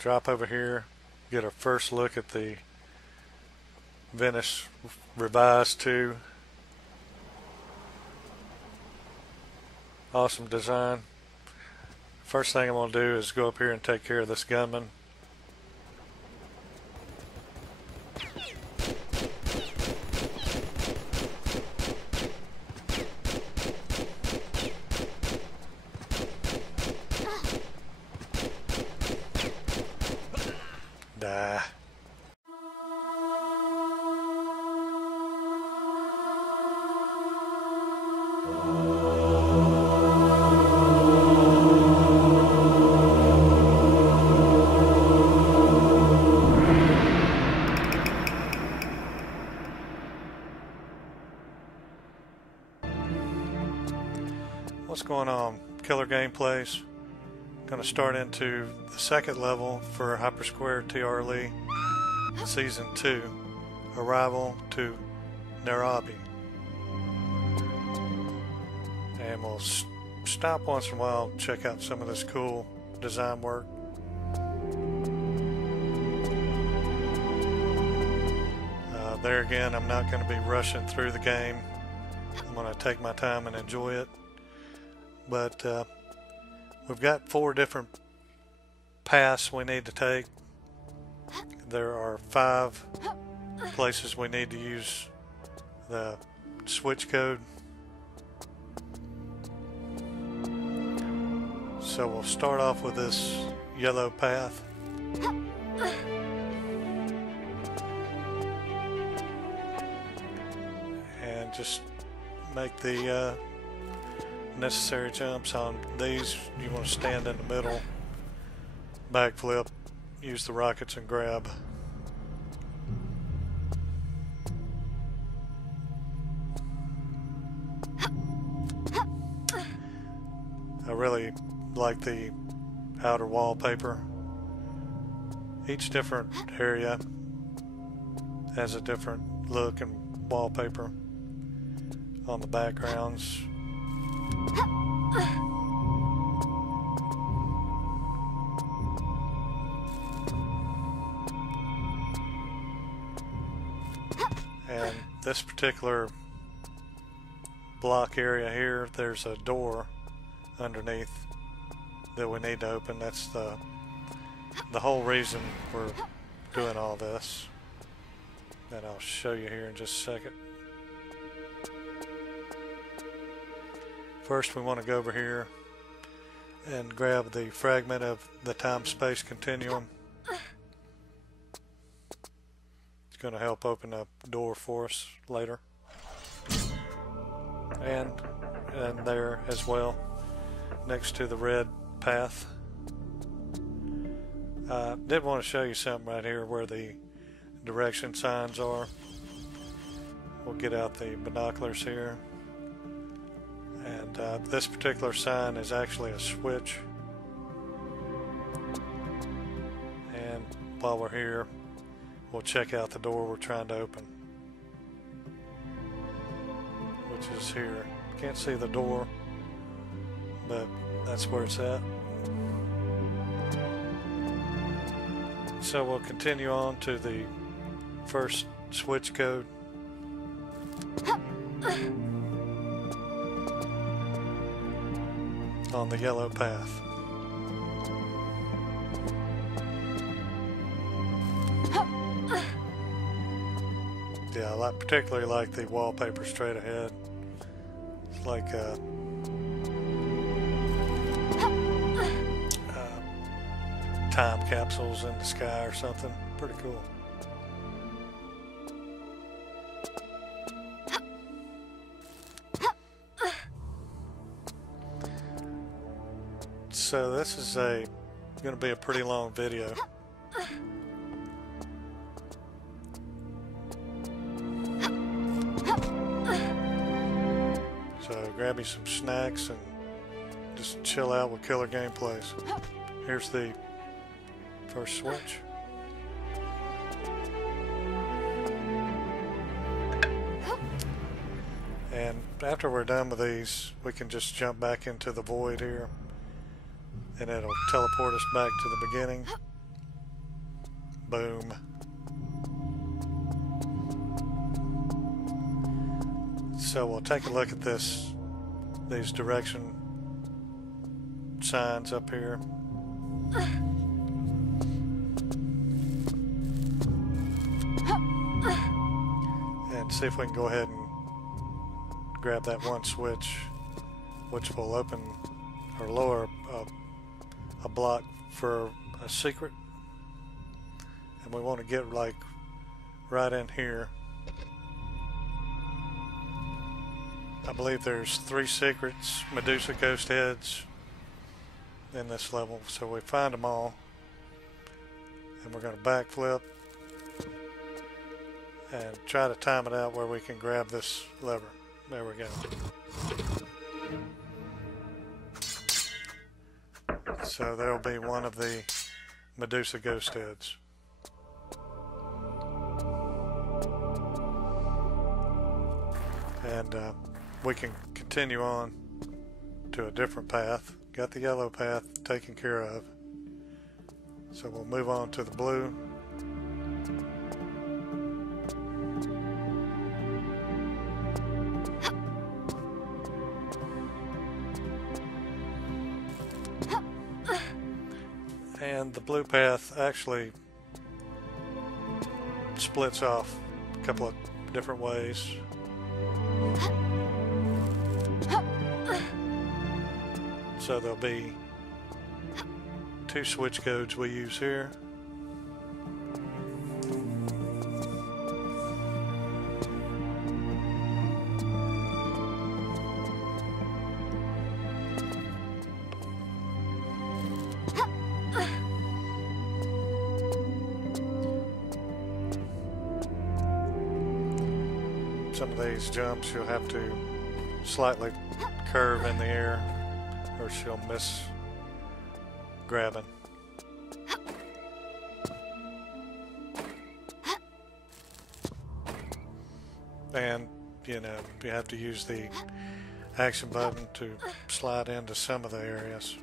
drop over here, get our first look at the Venice Revised 2. Awesome design. First thing I'm going to do is go up here and take care of this gunman. Die. What's going on, Killer Gameplayz? Going to start into the second level for Hypersquare TRLE Season 2, Arrival to Nairobi. And we'll stop once in a while, check out some of this cool design work. There again, I'm not going to be rushing through the game. I'm going to take my time and enjoy it. But we've got 4 different paths we need to take. There are 5 places we need to use the switch code. So we'll start off with this yellow path. And just make the necessary jumps on these. You want to stand in the middle, backflip, use the rockets and grab. I really like the outer wallpaper. Each different area has a different look and wallpaper on the backgrounds. And this particular block area here, there's a door underneath that we need to open. That's the whole reason we're doing all this, and I'll show you here in just a second. First, we want to go over here and grab the fragment of the time-space continuum. It's going to help open up the door for us later. And there as well, next to the red path. I did want to show you something right here where the direction signs are. We'll get out the binoculars here. And this particular sign is actually a switch. And while we're here, we'll check out the door we're trying to open, which is here. Can't see the door, but that's where it's at. So we'll continue on to the first switch code. On the yellow path. Yeah, I particularly like the wallpaper straight ahead. It's like time capsules in the sky or something. Pretty cool. So this is going to be a pretty long video. So grab me some snacks and just chill out with Killer Gameplayz. Here's the first switch. And after we're done with these, we can just jump back into the void here, and it'll teleport us back to the beginning. Boom. So we'll take a look at these direction signs up here. And see if we can go ahead and grab that one switch, which will open or lower a block for a secret. And we want to get like right in here. I believe there's 3 secrets, Medusa ghost heads in this level, so we find them all, and we're going to backflip and try to time it out where we can grab this lever. There we go. So there will be one of the Medusa ghost heads. And we can continue on to a different path. Got the yellow path taken care of. So we'll move on to the blue. And the blue path actually splits off a couple of different ways. So there'll be 2 switch codes we use here. Some of these jumps you'll have to slightly curve in the air or she'll miss grabbing. And you know, you have to use the action button to slide into some of the areas.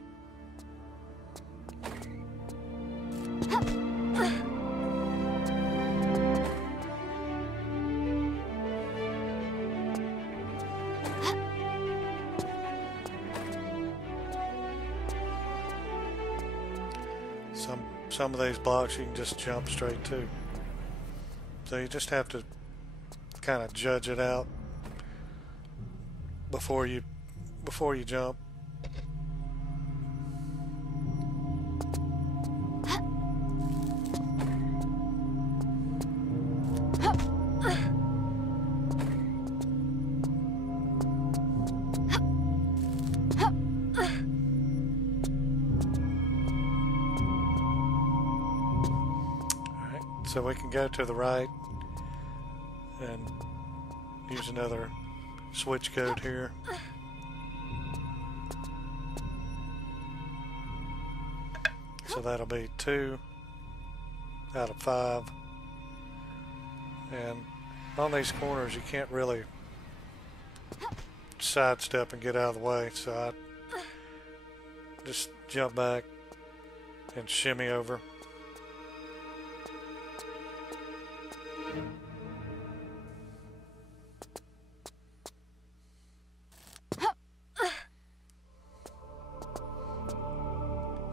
Some of these blocks you can just jump straight to. So you just have to kind of judge it out before you jump. So we can go to the right and use another switch code here. So that'll be 2 out of 5. And on these corners you can't really sidestep and get out of the way, so I just jump back and shimmy over.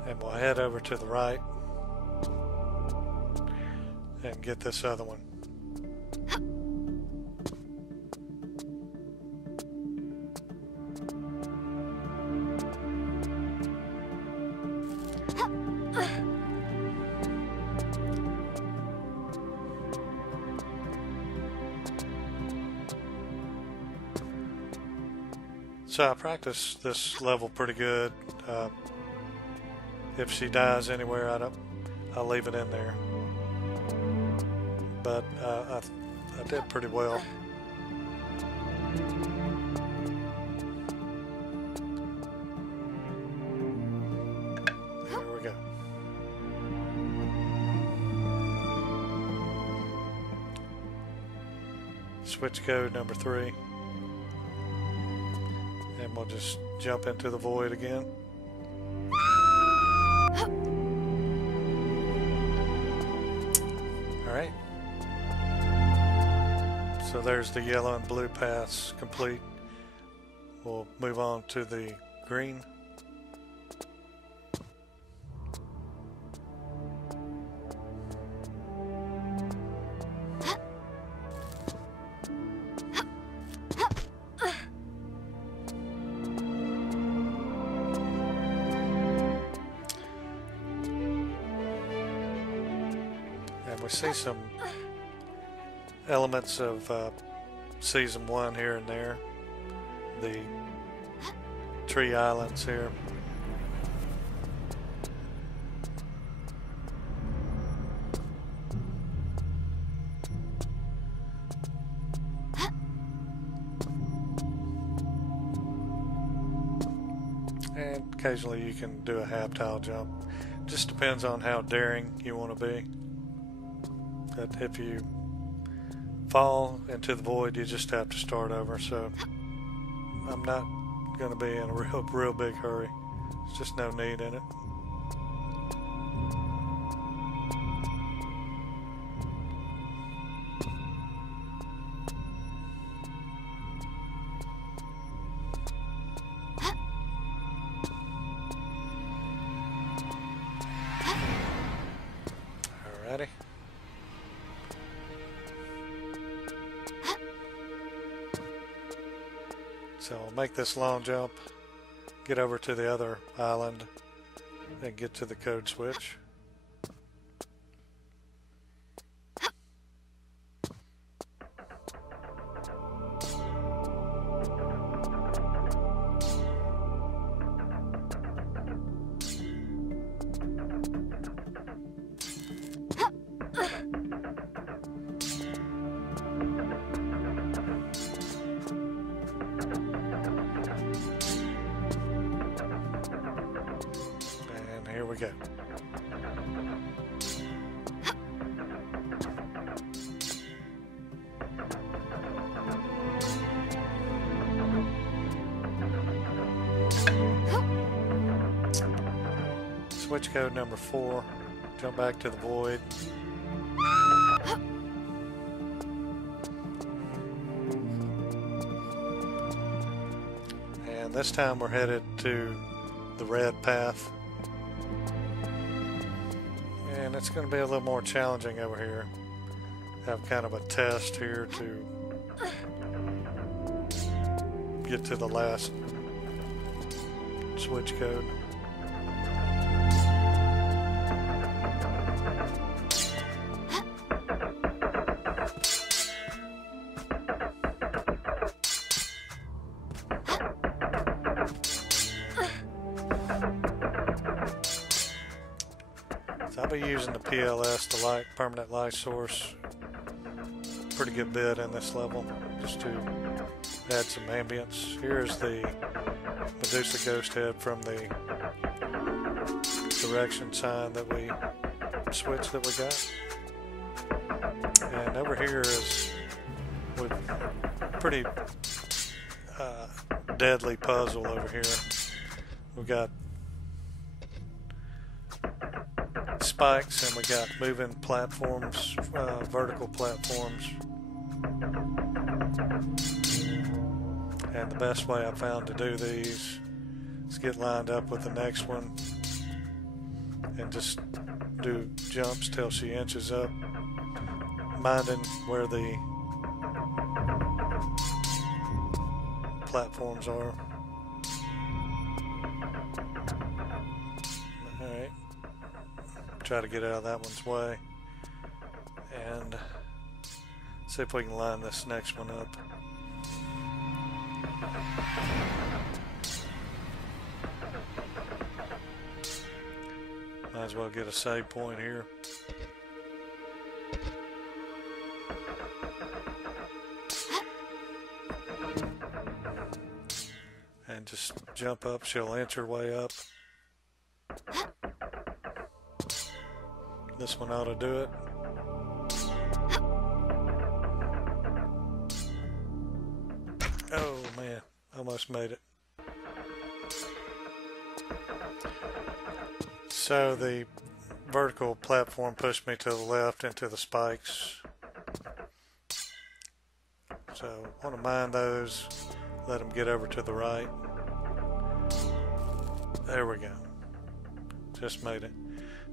And we'll head over to the right and get this other one. So I practiced this level pretty good. If she dies anywhere, I'll leave it in there. But I did pretty well. There we go. Switch code number 3. And we'll just jump into the void again. So there's the yellow and blue paths complete. We'll move on to the green. And we see some elements of Season 1 here and there. The tree islands here. And occasionally you can do a half tile jump. Just depends on how daring you want to be. But if you fall into the void, you just have to start over. So I'm not going to be in a real big hurry. There's just no need in it. Alrighty. So I'll make this long jump, get over to the other island, and get to the code switch. Here we go. Switch code number 4. Jump back to the void. And this time we're headed to the red path. And it's going to be a little more challenging over here. Have kind of a test here to get to the last switch code. So I'll be using the PLS, the light permanent light source, pretty good bit in this level, just to add some ambience. Here's the Medusa ghost head from the direction sign that we switched that we got. And over here is with pretty deadly puzzle over here. We've got spikes and we got moving platforms, vertical platforms. And the best way I found to do these is get lined up with the next one and just do jumps till she inches up, minding where the platforms are. Alright, try to get out of that one's way and see if we can line this next one up. Might as well get a save point here. And just jump up, she'll inch her way up. This one ought to do it. Oh man, almost made it. So the vertical platform pushed me to the left into the spikes. So I want to mine those, let them get over to the right. There we go. Just made it.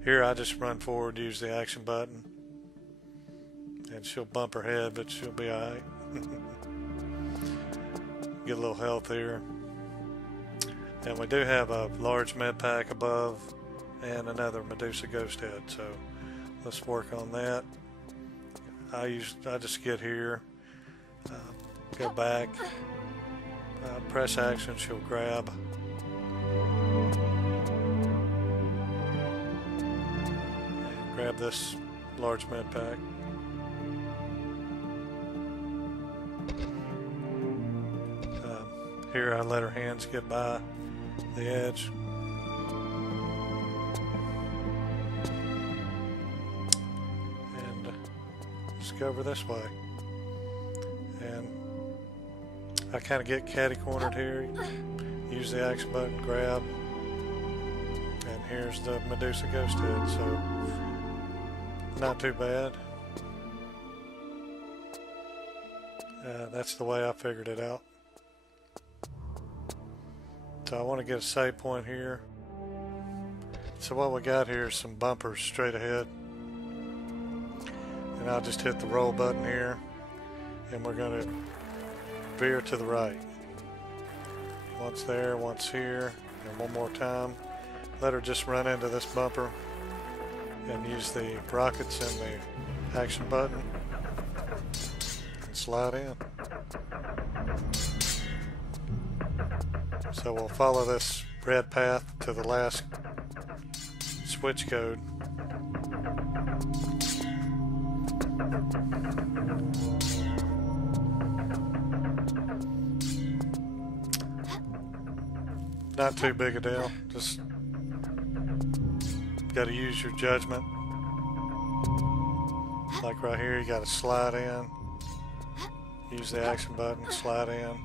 Here I just run forward, use the action button, and she'll bump her head, but she'll be alright. Get a little health here. And we do have a large med pack above and another Medusa ghost head, so let's work on that. I just get here, go back, press action, she'll grab. And grab this large med pack. Here I let her hands get by the edge. And just go over this way. And I kind of get catty-cornered here. Use the action button, grab. And here's the Medusa ghost head, so not too bad. That's the way I figured it out. So I want to get a save point here. So what we got here is some bumpers straight ahead. And I'll just hit the roll button here. And we're going to veer to the right. Once there, once here, and one more time. Let her just run into this bumper. And use the rockets and the action button. And slide in. So we'll follow this red path to the last switch code. Not too big a deal, just got to use your judgment. Like right here, you got to slide in, use the action button, slide in.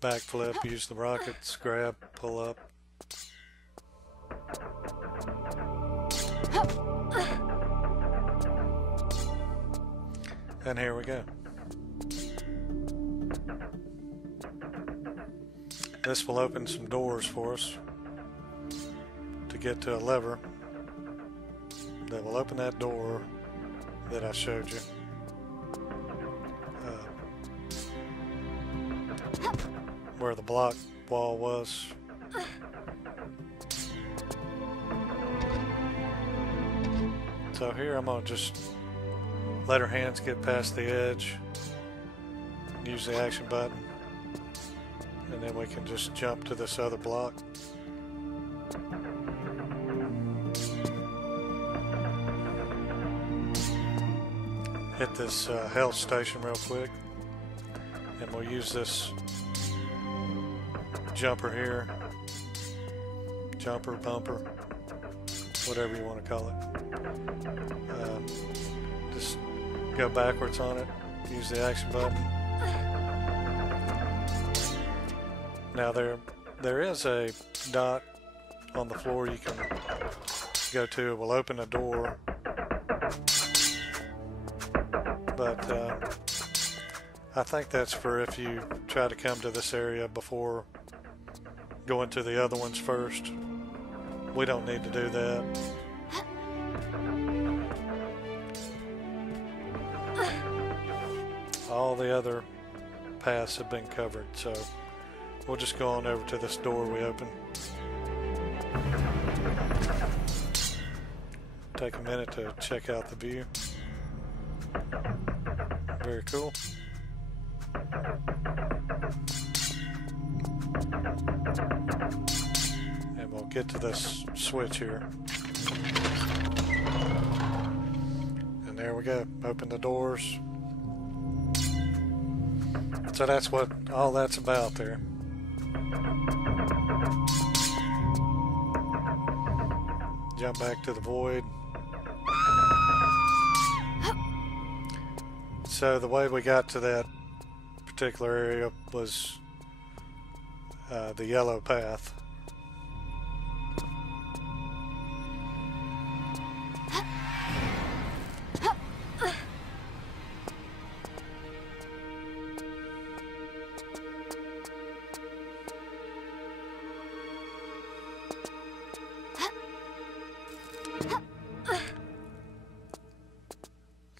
Backflip, use the rockets, grab, pull up. And here we go. This will open some doors for us to get to a lever that will open that door that I showed you. Where the block wall was. So here I'm going to just let her hands get past the edge, use the action button, and then we can just jump to this other block. Hit this health station real quick, and we'll use this jumper here, jumper, bumper, whatever you want to call it. Just go backwards on it, use the action button. Now there is a dot on the floor you can go to. It will open a door, but I think that's for if you try to come to this area before going to the other ones first. We don't need to do that. All the other paths have been covered, so we'll just go on over to this door we opened. Take a minute to check out the view. Very cool. And we'll get to this switch here. And there we go. Open the doors. It's So that's what all that's about there. Jump back to the void. So the way we got to that particular area was the yellow path.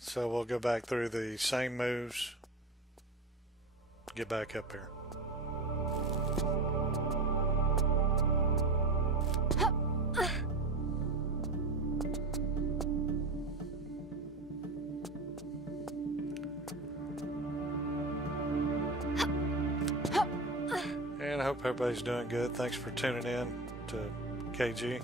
So we'll go back through the same moves, get back up here. And I hope everybody's doing good. Thanks for tuning in to KG.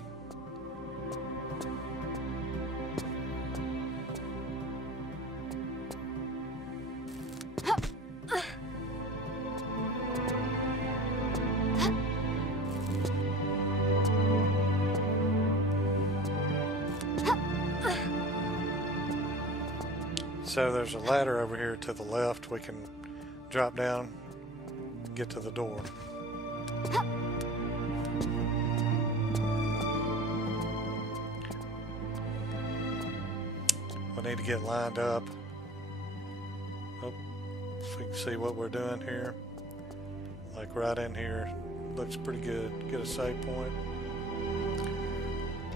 So there's a ladder over here to the left. We can drop down, get to the door. We need to get lined up. Oh, so you can see what we're doing here. Like right in here. Looks pretty good. Get a save point.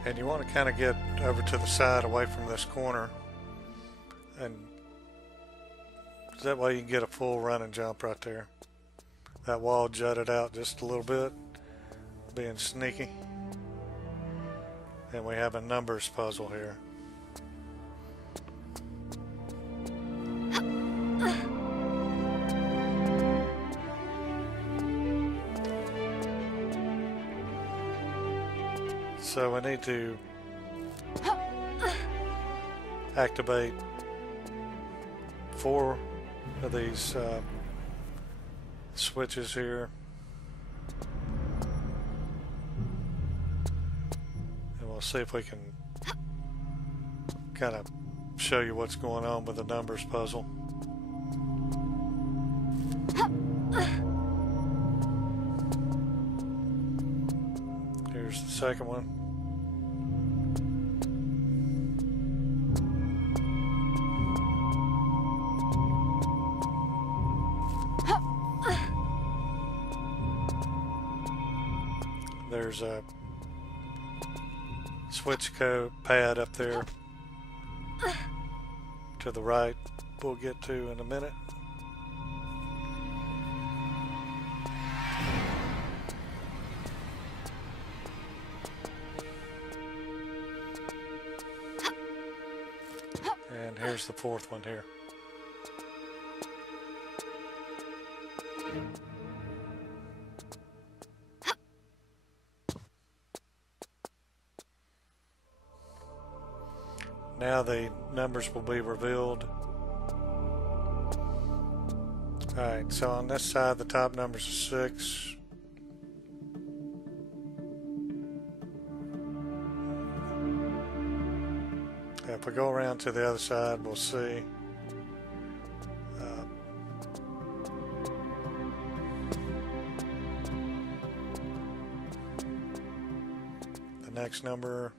And you want to kind of get over to the side away from this corner. And that way you can get a full run and jump right there. That wall jutted out just a little bit, being sneaky. And we have a numbers puzzle here. So we need to activate 4 of these switches here, and we'll see if we can kind of show you what's going on with the numbers puzzle. Here's the second one. There's a switch code pad up there to the right we'll get to in a minute. And here's the 4th one here. Now the numbers will be revealed. Alright, so on this side the top numbers are 6. If we go around to the other side, we'll see the next number.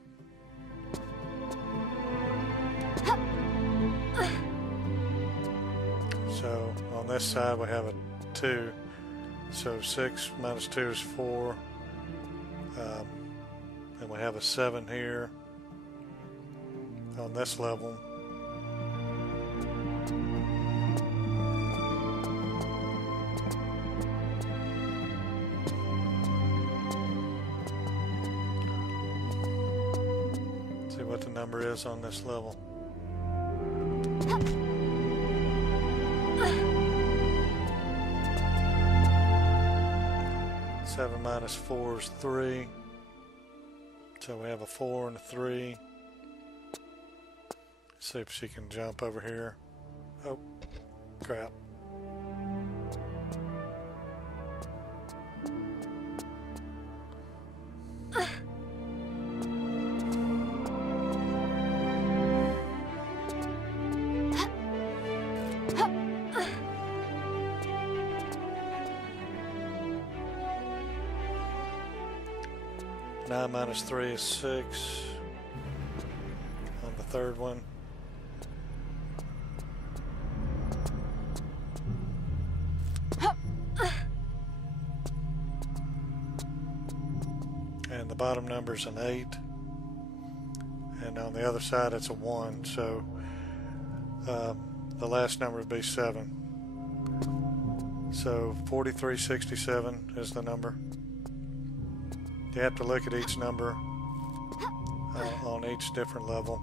So on this side we have a 2, so 6 minus 2 is 4, and we have a 7 here on this level. See what the number is on this level. 7 minus 4 is 3. So we have a 4 and a 3. See if she can jump over here. Oh, crap. 9 minus 3 is 6 on the third one. And the bottom number's an 8. And on the other side it's a 1, so the last number would be 7. So 4367 is the number. You have to look at each number on each different level.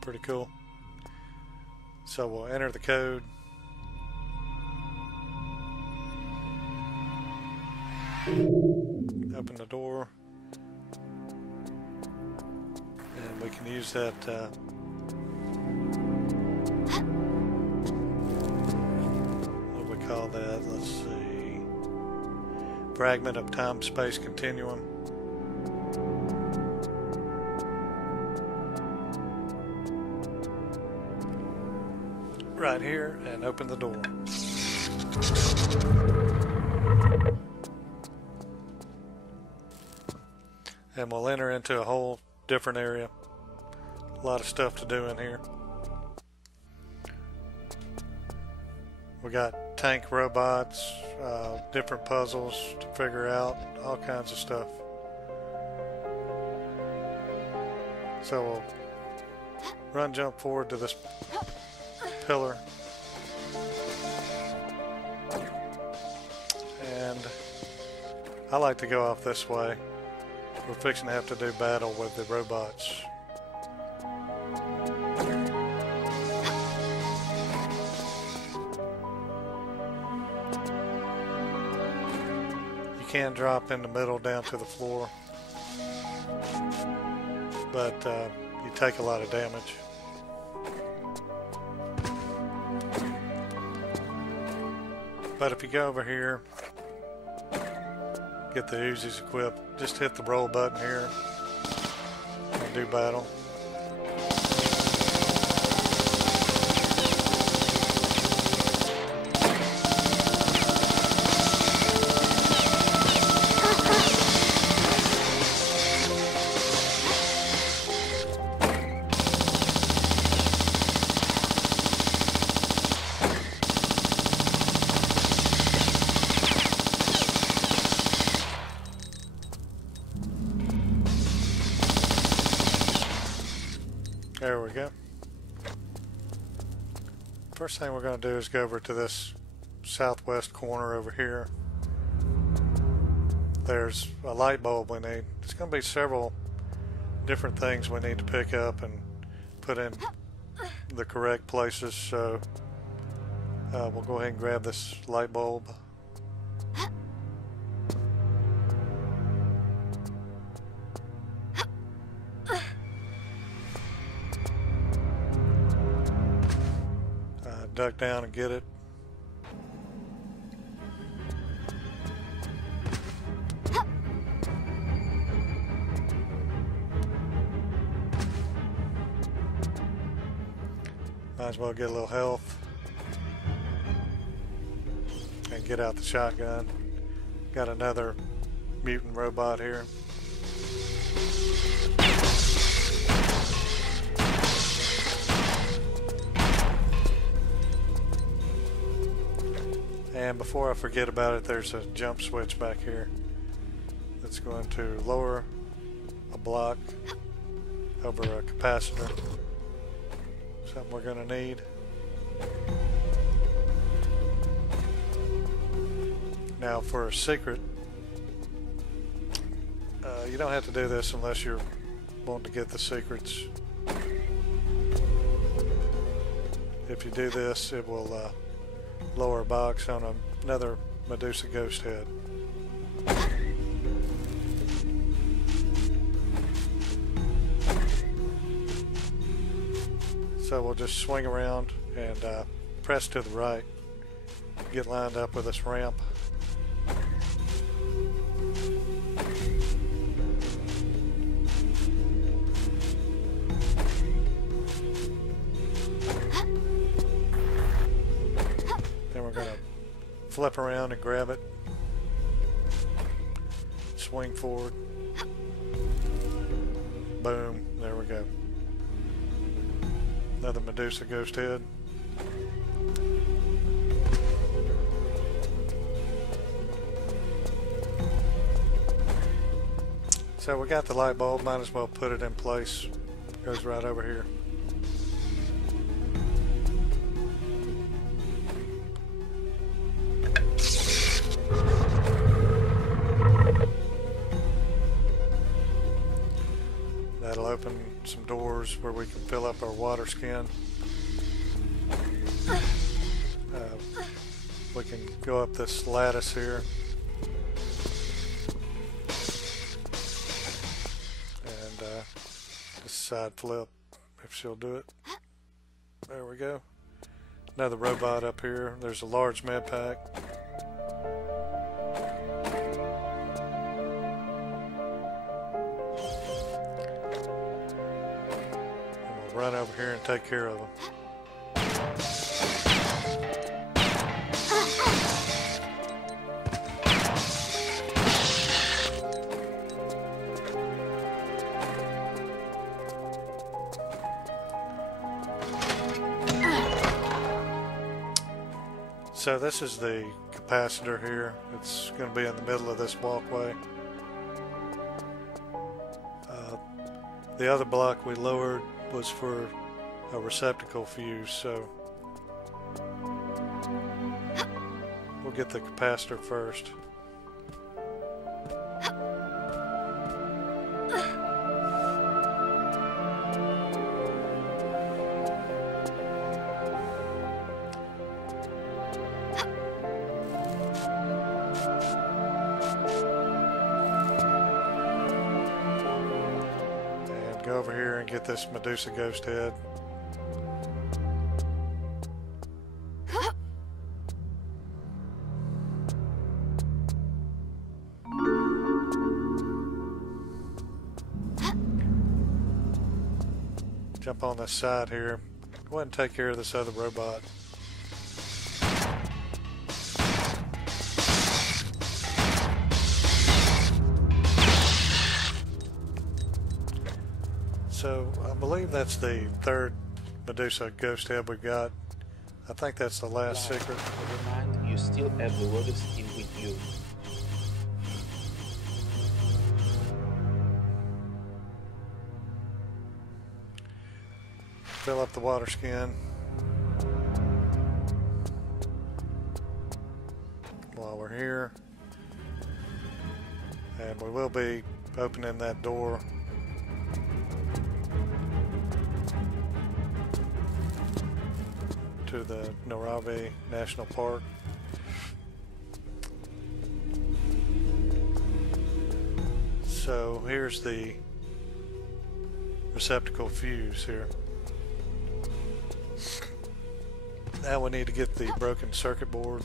Pretty cool. So we'll enter the code. Open the door. And we can use that what do we call that? Let's see. Fragment of time-space continuum. Right here, and open the door. And we'll enter into a whole different area. A lot of stuff to do in here. We got tank robots, different puzzles to figure out, all kinds of stuff. So we'll run, jump forward to this pillar. And I like to go off this way. We're fixing to have to do battle with the robots. You can drop in the middle down to the floor, but you take a lot of damage. But if you go over here, get the Uzis equipped, just hit the roll button here and do battle. There we go. First thing we're going to do is go over to this southwest corner over here. There's a light bulb we need. There's going to be several different things we need to pick up and put in the correct places, so we'll go ahead and grab this light bulb. Duck down and get it. Might as well get a little health and get out the shotgun. Got another mutant robot here. And before I forget about it, there's a jump switch back here that's going to lower a block over a capacitor. Something we're going to need. Now for a secret, you don't have to do this unless you're wanting to get the secrets. If you do this, it will lower a box on another Medusa ghost head. So we'll just swing around and press to the right, get lined up with this ramp. we're going to flip around and grab it. Swing forward. Boom. There we go. Another Medusa ghost head. So we got the light bulb, might as well put it in place. Goes right over here. That'll open some doors where we can fill up our water skin. We can go up this lattice here. Side flip if she'll do it. There we go. Another robot up here. There's a large med pack. And we'll run over here and take care of them. So this is the capacitor here. It's going to be in the middle of this walkway. The other block we lowered was for a receptacle fuse, so we'll get the capacitor first. Go over here and get this Medusa ghost head. Jump on this side here. Go ahead and take care of this other robot. So I believe that's the third Medusa ghost head we got. I think that's the last secret. Never mind, you still have the water skin with you. Fill up the water skin. While we're here. And we will be opening that door. To the Nairobi National Park. So here's the receptacle fuse here. Now we need to get the broken circuit board.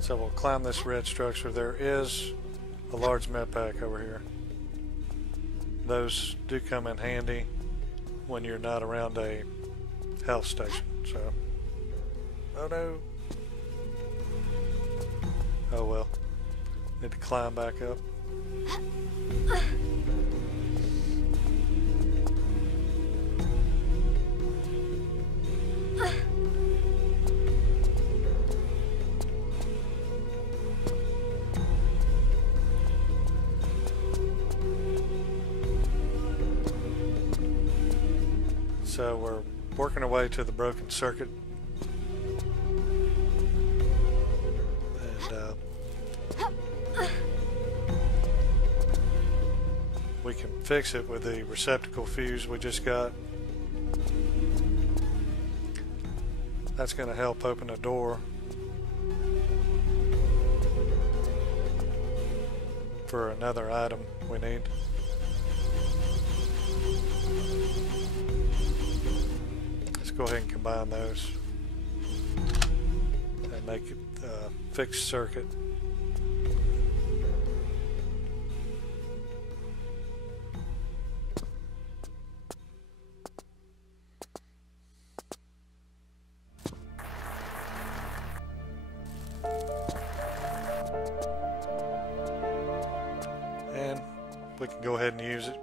So we'll climb this red structure. There is a large med pack over here. Those do come in handy when you're not around a health station. So, oh no. Oh well. Need to climb back up. So we're working our way to the broken circuit, and we can fix it with the receptacle fuse we just got. That's going to help open a door for another item we need. Let's go ahead and combine those and make it a fixed circuit. And we can go ahead and use it.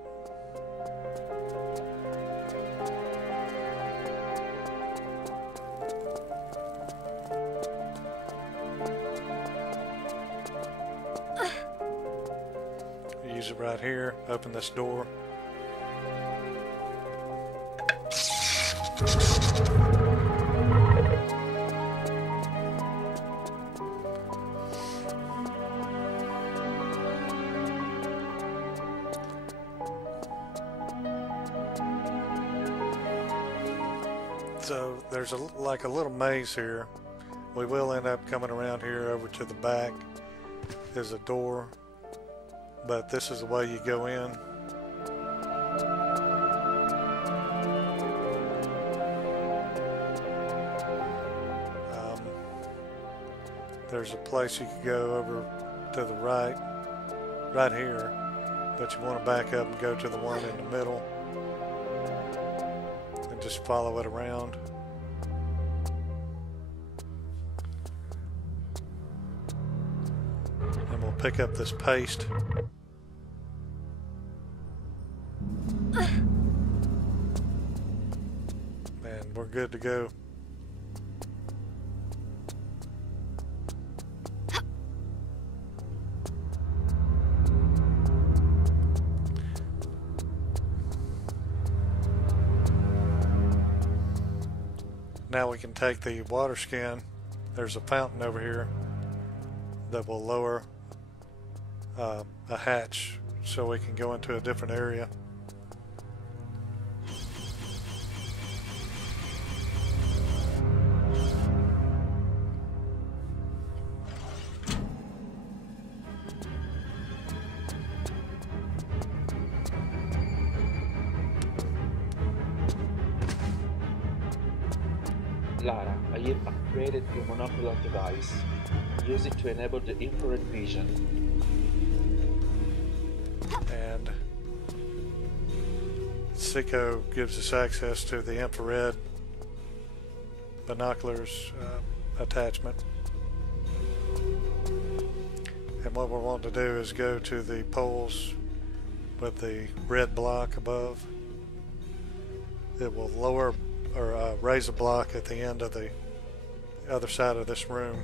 Use it right here, open this door. So there's like a little maze here. We will end up coming around here over to the back. There's a door, but this is the way you go in. There's a place you could go over to the right here, but you want to back up and go to the one in the middle and just follow it around. And we'll pick up this paste. And we're good to go. Now we can take the water skin. There's a fountain over here that will lower a hatch so we can go into a different area. Lara, I have upgraded your monocular device. Use it to enable the infrared vision. And Seiko gives us access to the infrared binoculars attachment. And what we want to do is go to the poles with the red block above. It will lower or raise a block at the end of the other side of this room.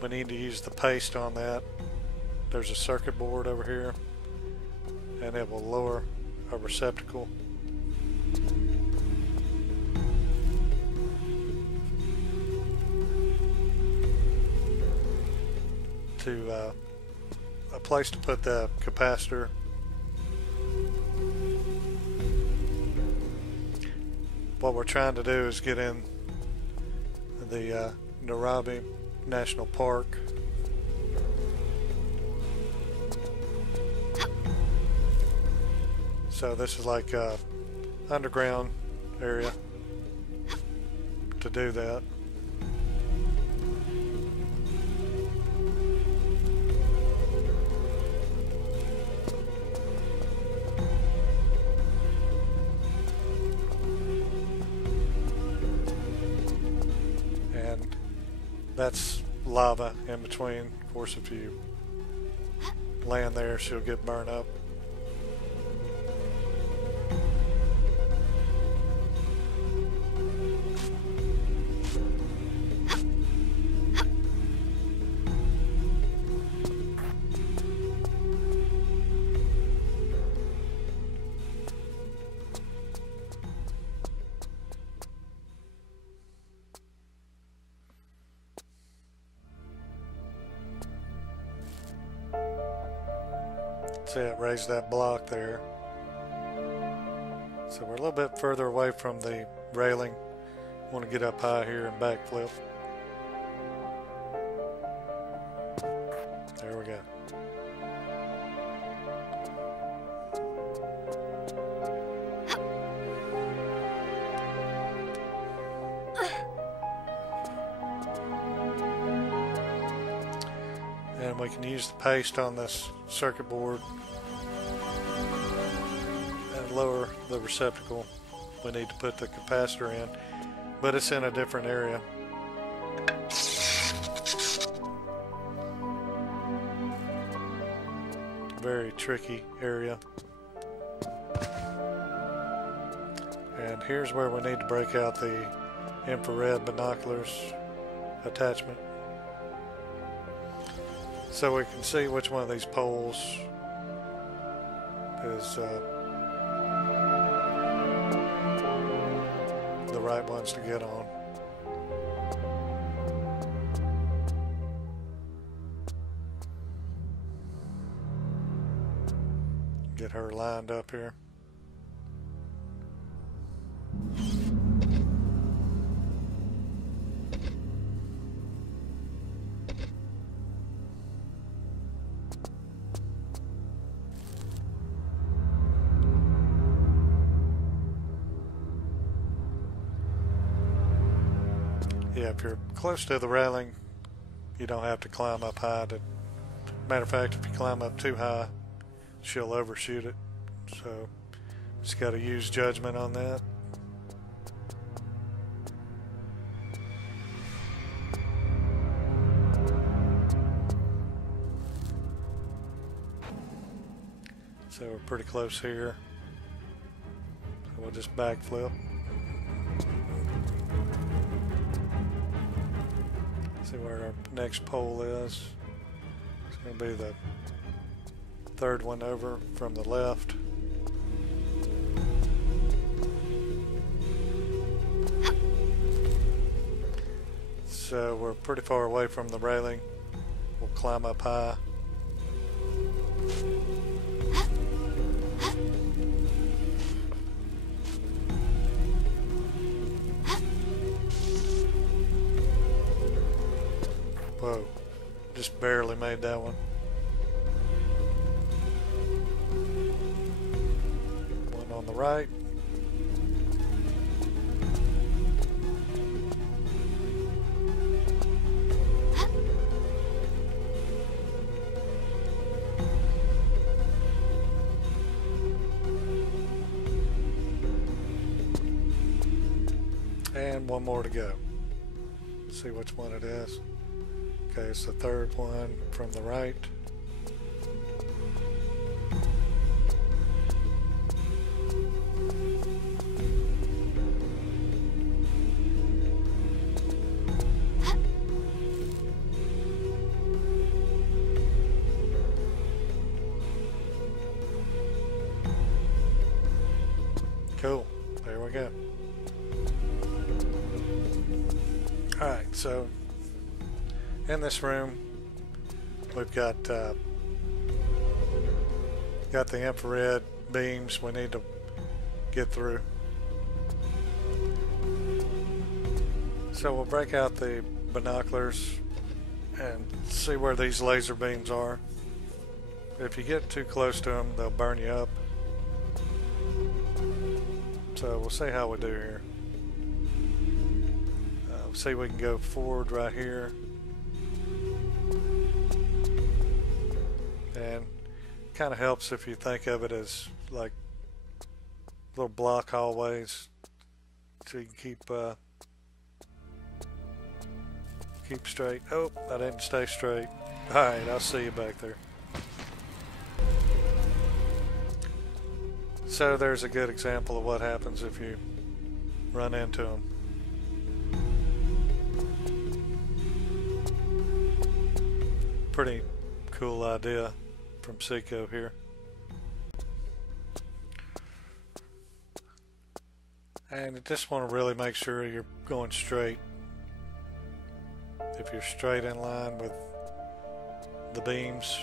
We need to use the paste on that. There's a circuit board over here, and it will lower a receptacle. To a place to put the capacitor. What we're trying to do is get in the Nairobi National Park. So this is like a underground area to do that. And that's lava in between. Of course, if you land there, she'll get burned up. See, it raised that block there. So we're a little bit further away from the railing. Want to get up high here and backflip. There we go. And we can use the paste on this circuit board and lower the receptacle. We need to put the capacitor in, but it's in a different area. Very tricky area. And here's where we need to break out the infrared binoculars attachment, so we can see which one of these poles is the right ones to get on. Get her lined up here. Yeah, if you're close to the railing, you don't have to climb up high. Matter of fact, if you climb up too high, she'll overshoot it. So, just got to use judgment on that. So we're pretty close here. So we'll just backflip. See where our next pole is. It's going to be the third one over from the left. So we're pretty far away from the railing. We'll climb up high. Whoa, just barely made that one. One on the right. And one more to go. Let's see which one it is. Okay, it's the third one from the right. Cool, there we go. Alright, so in this room we've got the infrared beams we need to get through. So we'll break out the binoculars and see where these laser beams are. If you get too close to them, they'll burn you up. So we'll see how we do here. See if we can go forward right here. And kind of helps if you think of it as like little block hallways, so you can keep straight. Oh, I didn't stay straight. Alright, I'll see you back there. So there's a good example of what happens if you run into them. Pretty cool idea from Seiko here. And you just want to really make sure you're going straight. If you're straight in line with the beams,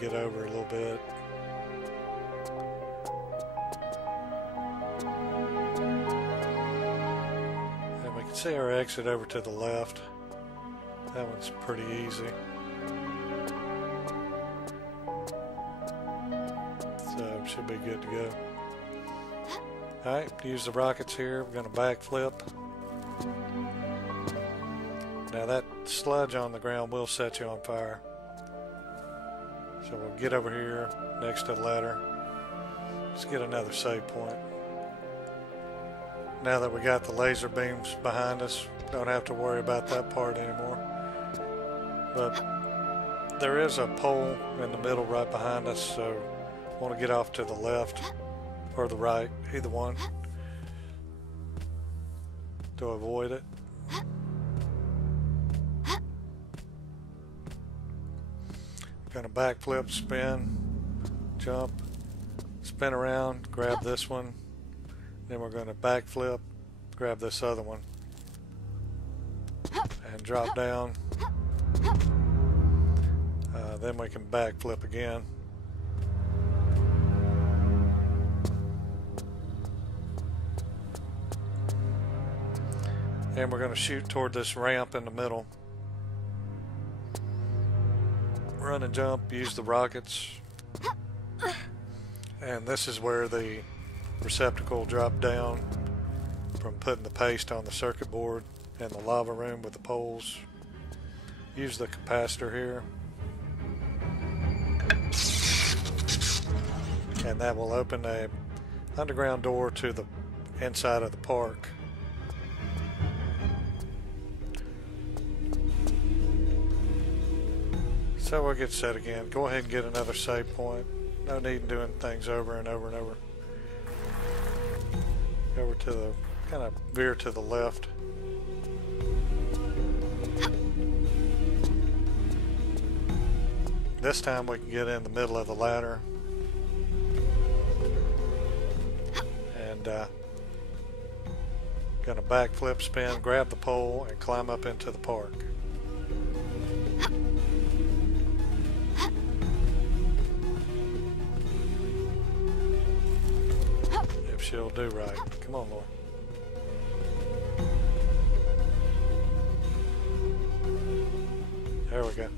get over a little bit. And we can see our exit over to the left. That one's pretty easy. So should be good to go. Alright, use the rockets here. We're going to backflip. Now that sludge on the ground will set you on fire. So we'll get over here next to the ladder. Let's get another save point. Now that we got the laser beams behind us, don't have to worry about that part anymore. But there is a pole in the middle right behind us, so I want to get off to the left or the right, either one, to avoid it. Gonna backflip, spin, jump, spin around, grab this one, then we're gonna backflip, grab this other one, and drop down. Then we can backflip again. And we're going to shoot toward this ramp in the middle. Run and jump, use the rockets. And this is where the receptacle dropped down from putting the paste on the circuit board in the lava room with the poles. Use the capacitor here. And that will open a underground door to the inside of the park. So we'll get set again. Go ahead and get another save point. No need in doing things over and over and over. Go over to the, kind of veer to the left. This time we can get in the middle of the ladder. And gonna backflip, spin, grab the pole, and climb up into the park. If she'll do right. Come on, Laura. There we go.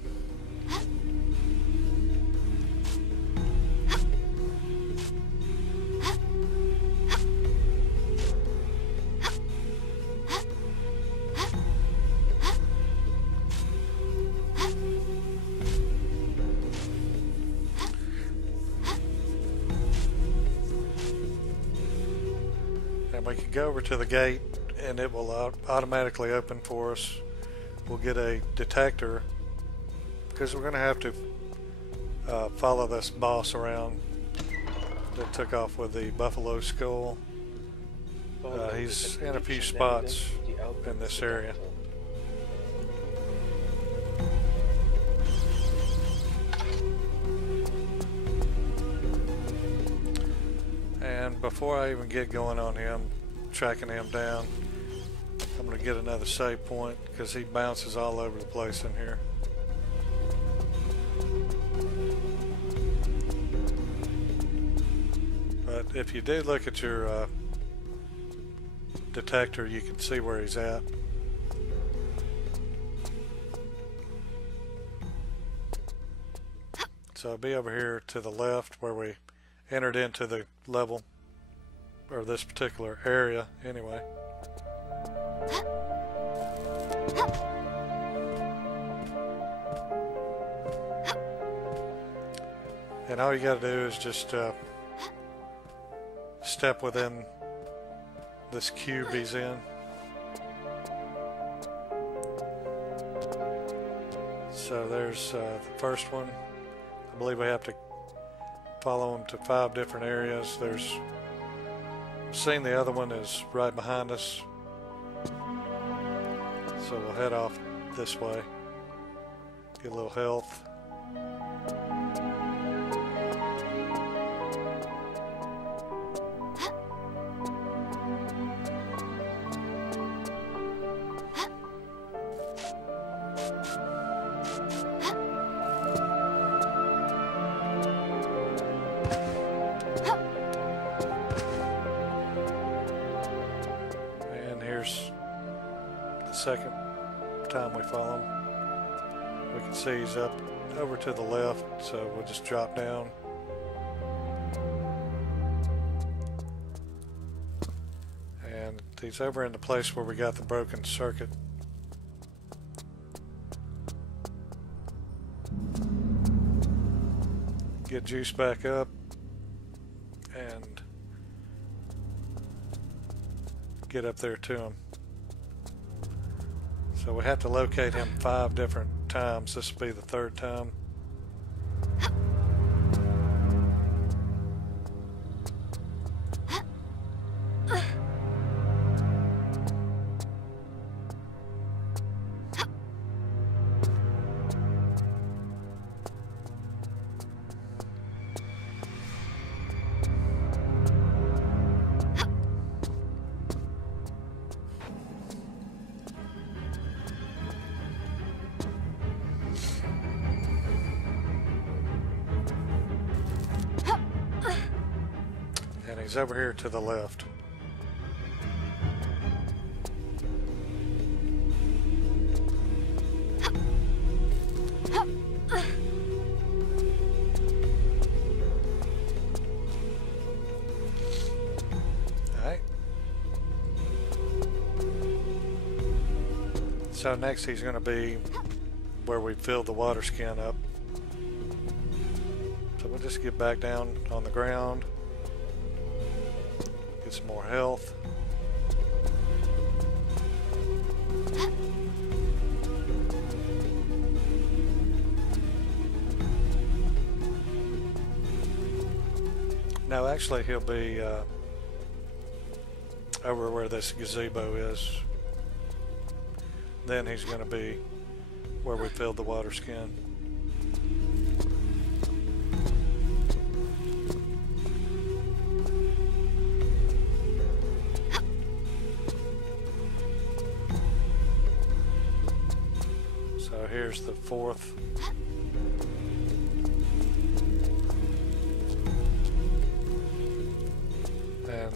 And we can go over to the gate and it will automatically open for us. We'll get a detector because we're going to have to follow this boss around that took off with the buffalo skull. He's in a few spots in this area. And before I even get going on him, tracking him down, I'm going to get another save point because he bounces all over the place in here. But if you do look at your detector, you can see where he's at. So I'll be over here to the left where we entered into the level, or this particular area anyway. And all you got to do is just step within this cube he's in. So there's the first one. I believe we have to follow him to 5 different areas. There's, seeing the other one is right behind us. So we'll head off this way. Get a little health. second time we follow him. We can see he's up over to the left, so we'll just drop down. And he's over in the place where we got the broken circuit. Get Juice back up and get up there to him. So we have to locate him 5 different times. This will be the 3rd time. And he's over here to the left. Alright. So next he's going to be where we filled the water skin up. So we'll just get back down on the ground. Get some more health. No, actually he'll be over where this gazebo is. Then he's going to be where we filled the water skin. So here's the 4th. And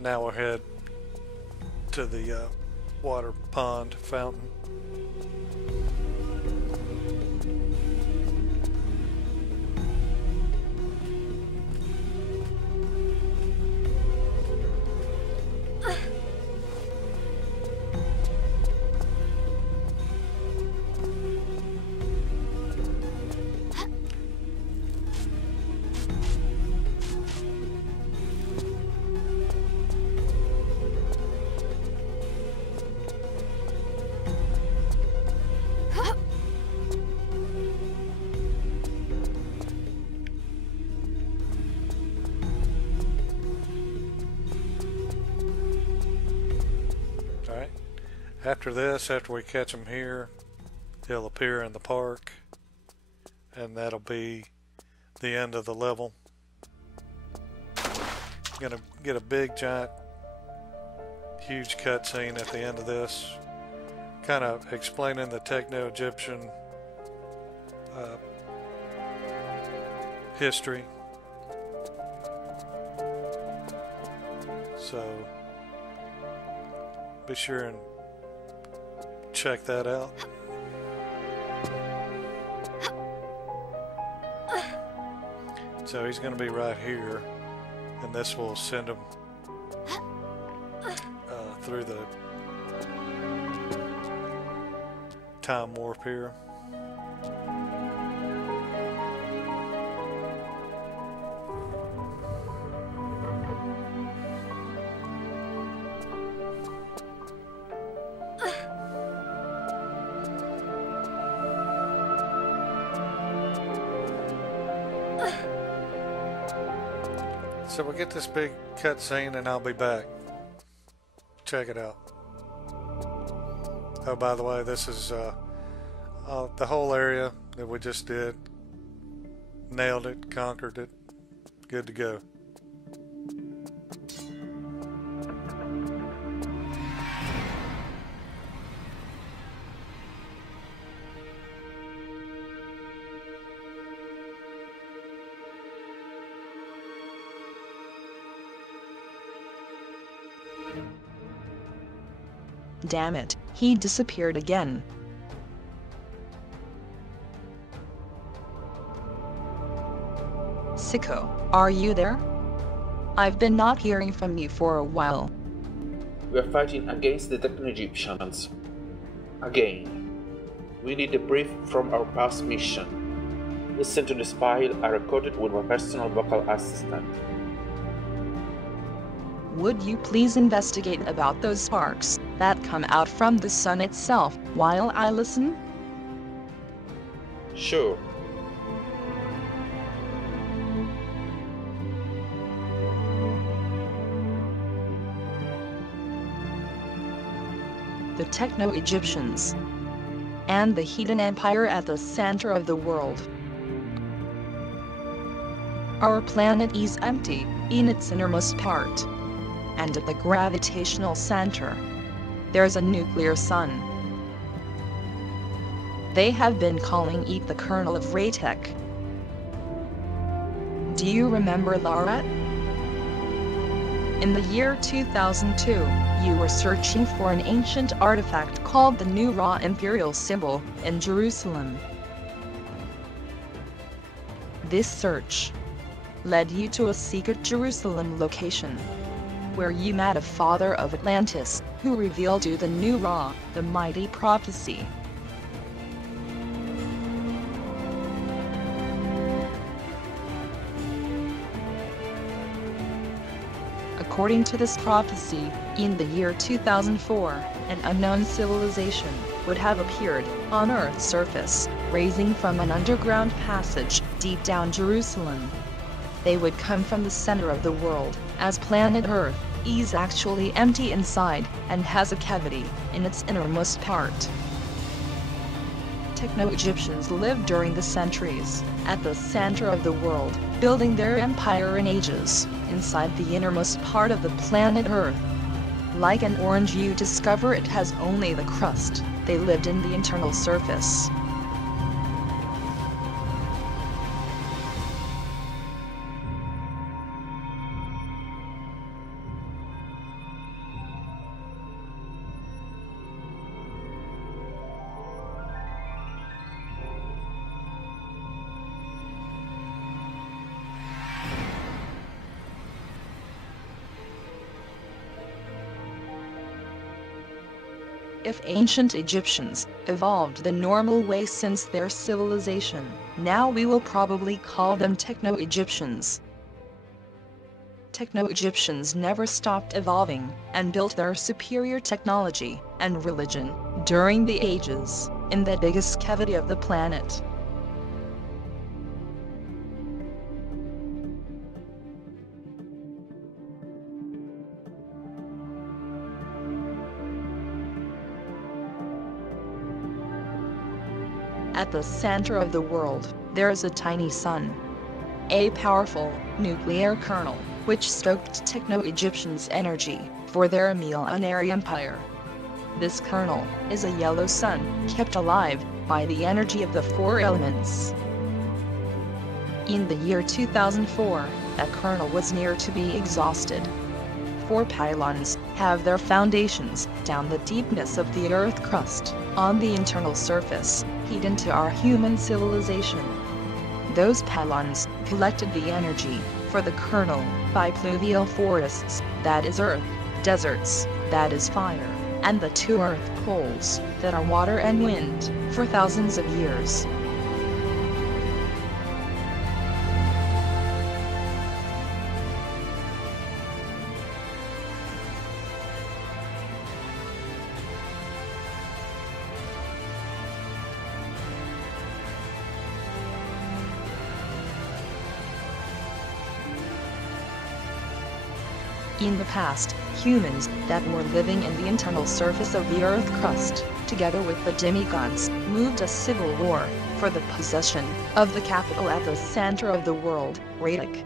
now we'll head to the water pond fountain. After this, after we catch him here, he'll appear in the park, and that'll be the end of the level. Gonna get a big, giant, huge cutscene at the end of this, kind of explaining the Techno-Egyptian history. So be sure and check that out. So he's going to be right here, and this will send him through the time warp here. So we'll get this big cutscene and I'll be back. Check it out. Oh, by the way, this is the whole area that we just did. Nailed it, conquered it, good to go. Damn it, he disappeared again. Sicko, are you there? I've been not hearing from you for a while. We are fighting against the Techno-Egyptians. Again. We need a brief from our past mission. Listen to this file I recorded with my personal vocal assistant. Would you please investigate about those sparks that come out from the sun itself while I listen? Sure. The Techno-Egyptians and the hidden empire at the center of the world. Our planet is empty in its innermost part, and at the gravitational center, there's a nuclear sun. They have been calling it the kernel of Raytech. Do you remember Laura? In the year 2002, you were searching for an ancient artifact called the New Ra Imperial Symbol in Jerusalem. This search led you to a secret Jerusalem location, where you met a father of Atlantis, who revealed you the New Ra, the mighty prophecy. According to this prophecy, in the year 2004, an unknown civilization would have appeared on Earth's surface, rising from an underground passage deep down Jerusalem. They would come from the center of the world, as planet Earth is actually empty inside and has a cavity in its innermost part. Techno-Egyptians lived during the centuries at the center of the world, building their empire in ages inside the innermost part of the planet Earth. Like an orange you discover it has only the crust, they lived in the internal surface. If ancient Egyptians evolved the normal way since their civilization, now we will probably call them Techno-Egyptians. Techno-Egyptians never stopped evolving and built their superior technology and religion during the ages in the biggest cavity of the planet. At the center of the world, there is a tiny sun. A powerful, nuclear kernel, which stoked Techno-Egyptians' energy for their millenary empire. This kernel is a yellow sun, kept alive by the energy of the four elements. In the year 2004, that kernel was near to be exhausted. 4 pylons have their foundations down the deepness of the Earth crust, on the internal surface, hidden to our human civilization. Those pylons collected the energy for the kernel by pluvial forests, that is earth, deserts, that is fire, and the 2 earth poles, that are water and wind, for thousands of years. In the past, humans that were living in the internal surface of the Earth crust, together with the demigods, moved a civil war for the possession of the capital at the center of the world, Raytech.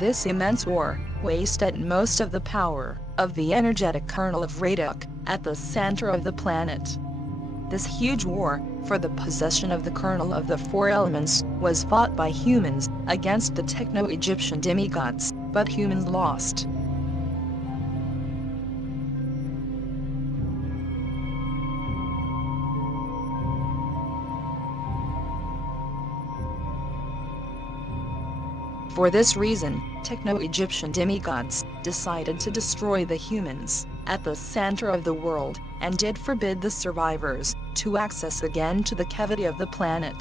This immense war wasted most of the power of the energetic kernel of Raytech at the center of the planet. This huge war, for the possession of the kernel of the four elements, was fought by humans against the techno-Egyptian demigods, but humans lost. For this reason, techno-Egyptian demigods decided to destroy the humans at the center of the world, and did forbid the survivors to access again to the cavity of the planet.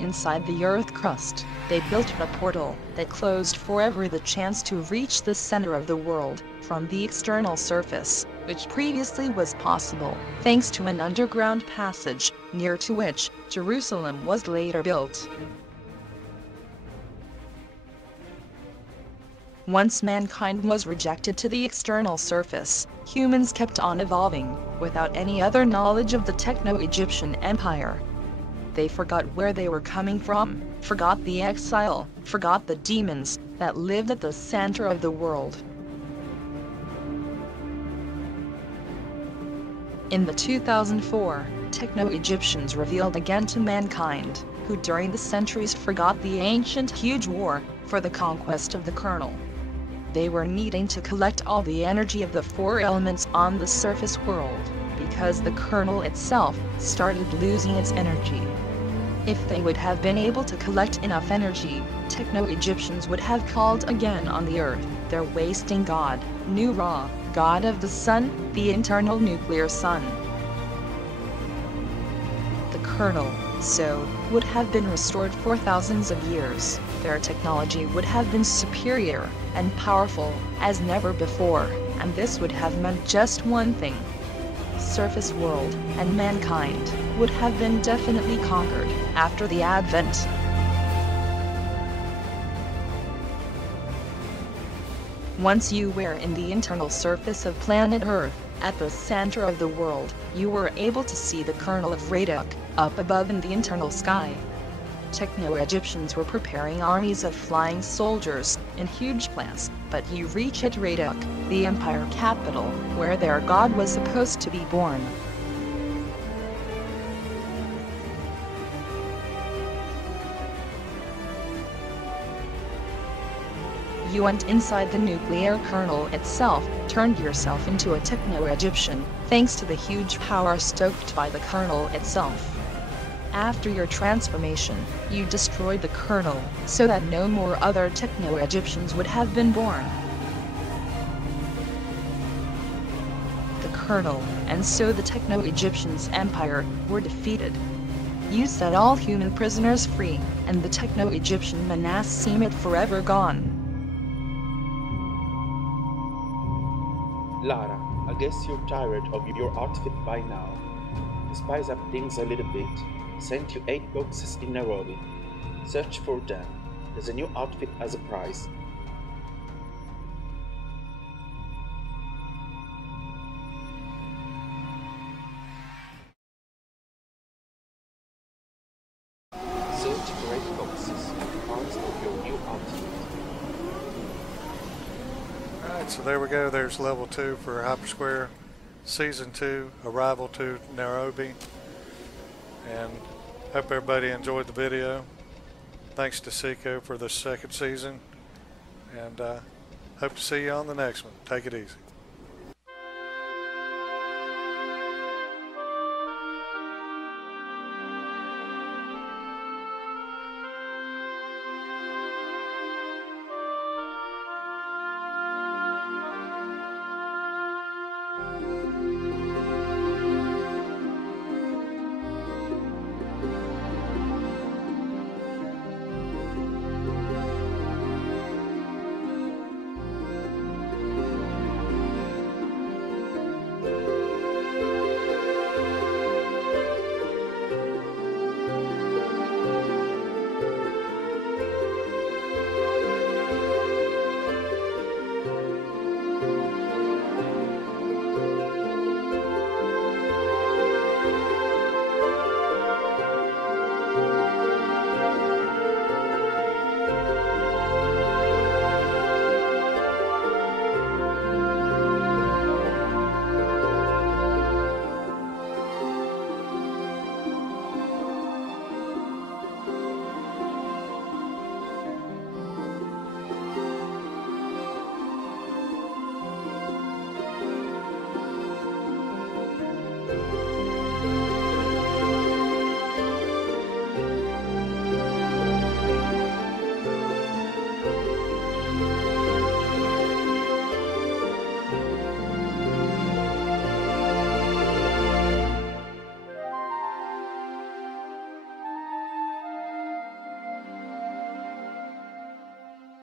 Inside the earth crust, they built a portal that closed forever the chance to reach the center of the world from the external surface, which previously was possible thanks to an underground passage near to which Jerusalem was later built. Once mankind was rejected to the external surface, humans kept on evolving, without any other knowledge of the techno-Egyptian empire. They forgot where they were coming from, forgot the exile, forgot the demons that lived at the center of the world. In the 2004, techno-Egyptians revealed again to mankind, who during the centuries forgot the ancient huge war for the conquest of the kernel. They were needing to collect all the energy of the four elements on the surface world, because the kernel itself started losing its energy. If they would have been able to collect enough energy, techno-Egyptians would have called again on the earth their wasting god, Nu-Ra, god of the sun, the eternal nuclear sun. The kernel, so, would have been restored for thousands of years. Their technology would have been superior and powerful as never before, and this would have meant just one thing. Surface world and mankind would have been definitely conquered after the advent. Once you were in the internal surface of planet Earth, at the center of the world, you were able to see the kernel of Raduk up above in the internal sky. Techno-Egyptians were preparing armies of flying soldiers in huge plans, but you reach at Raduk, the empire capital, where their god was supposed to be born. You went inside the nuclear kernel itself, turned yourself into a techno-Egyptian, thanks to the huge power stoked by the kernel itself. After your transformation, you destroyed the kernel, so that no more other techno-Egyptians would have been born. The kernel, and so the techno-Egyptians' empire, were defeated. You set all human prisoners free, and the techno-Egyptian menace seemed forever gone. Lara, I guess you're tired of your outfit by now. To spice up things a little bit, sent you 8 boxes in Nairobi. Search for them. There's a new outfit as a prize. Search for 8 boxes and parts of your new outfit. Alright, so there we go. There's level 2 for Hypersquare Season 2, Arrival to Nairobi. And hope everybody enjoyed the video. Thanks to Seiko for the 2nd season. And hope to see you on the next one. Take it easy.